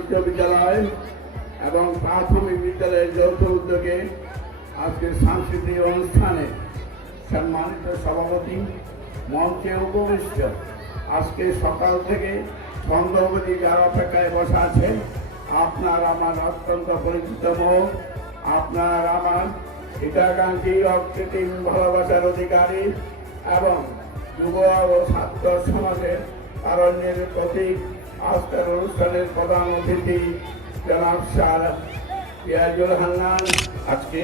উচ্চ বিদ্যালয় এবং প্রাথমিক বিদ্যালয়ের যৌথ উদ্যোগে সাংস্কৃতিক অনুষ্ঠানে সম্মানিত সভাপতি মঞ্চে উপবিষ্ট আজকে সকাল থেকে সন্ধ্যা অবধি যারা অপেক্ষায় বসে আছেন, আপনার আমার অত্যন্ত পরিচিত মুখ আপনার আমার হিতাকাঙ্ক্ষী অকৃত্রিম ভালোবাসার অধিকারী এবং যুব ও ছাত্র সমাজের কারণের প্রতীক আজকের অনুষ্ঠানের প্রধান অতিথি জনাব স্যার পিয়াজুল হান্নান। আজকে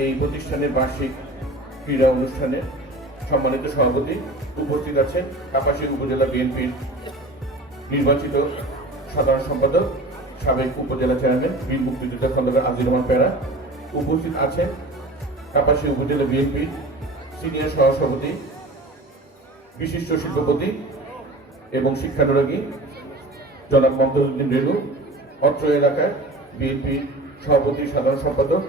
এই প্রতিষ্ঠানের বার্ষিক ক্রীড়া অনুষ্ঠানে সম্মানিত সভাপতি উপস্থিত আছেন কাপাসী উপজেলা বিএনপির নির্বাচিত সাধারণ সম্পাদক, সাবেক উপজেলা চেয়ারম্যান বীর মুক্তিযোদ্ধা খন্দকার আজির রহমান পেরা উপস্থিত আছেন কাপাসী উপজেলা বিএনপির সিনিয়র সহসভাপতি, বিশিষ্ট শিল্পপতি এবং শিক্ষানুরাগী জনাব মমতাজুদ্দিন রেণু, অত্র এলাকার বিএনপির সভাপতি, সাধারণ সম্পাদক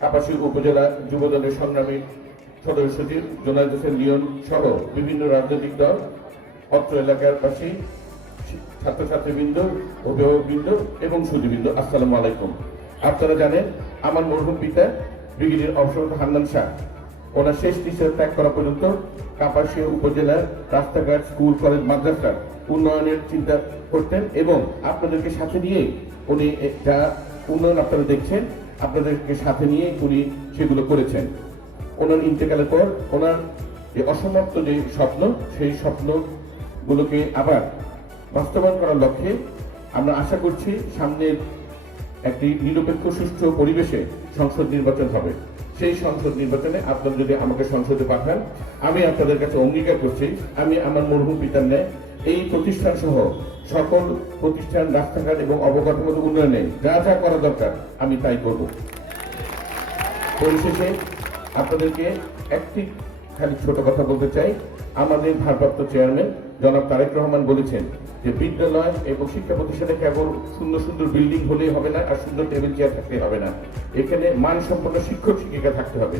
কাপাসী উপজেলা যুবদলের সংগ্রামী সদস্য সচিব জোনায়দ হোসেন সহ বিভিন্ন রাজনৈতিক দল, অত্র এলাকার পাশে ছাত্রছাত্রীবৃন্দ, অভিভাবকবৃন্দ এবং সুদীবৃন্দ আসসালামু আলাইকুম। আপনারা জানেন, আমার মরহুম পিতা ব্রিগেডিয়ার অবসর হান্নান শাহ। ওনার শেষ নিঃশ্বাস ত্যাগ করা পর্যন্ত কাপাসীয় উপজেলার রাস্তাঘাট, স্কুল, কলেজ মাদ্রাসার উন্নয়নের চিন্তা করতেন এবং আপনাদেরকে সাথে নিয়ে উনি যা উন্নয়ন আপনারা দেখছেন, আপনাদেরকে সাথে নিয়ে উনি সেগুলো করেছেন। ওনার ইন্তেকালের পর ওনার যে অসমাপ্ত যে স্বপ্ন, সেই স্বপ্নগুলোকে আবার বাস্তবায়ন করার লক্ষ্যে আমরা আশা করছি সামনের একটি নিরপেক্ষ, সুষ্ঠু পরিবেশে সংসদ নির্বাচন হবে। সেই সংসদ নির্বাচনে আপনারা যদি আমাকে সংসদে পাঠান, আমি আপনাদের কাছে অঙ্গীকার করছি, আমি আমার মরহুম পিতার ন্যায় এই প্রতিষ্ঠান সহ সকল প্রতিষ্ঠান, রাস্তাঘাট এবং অবকাঠামোগত উন্নয়নে যা যা করা দরকার, আমি তাই করব। পরিশেষে আপনাদেরকে একটি খালি ছোট কথা বলতে চাই। আমাদের ভারপ্রাপ্ত চেয়ারম্যান জনাব তারেক রহমান বলেছেন যে বিদ্যালয় এবং শিক্ষা প্রতিষ্ঠানে কেবল সুন্দর সুন্দর বিল্ডিং হলেই হবে না, আর সুন্দর টেবিল চেয়ার থাকতে হবে না। এখানে মানসম্পন্ন শিক্ষক, শিক্ষিকা থাকতে হবে।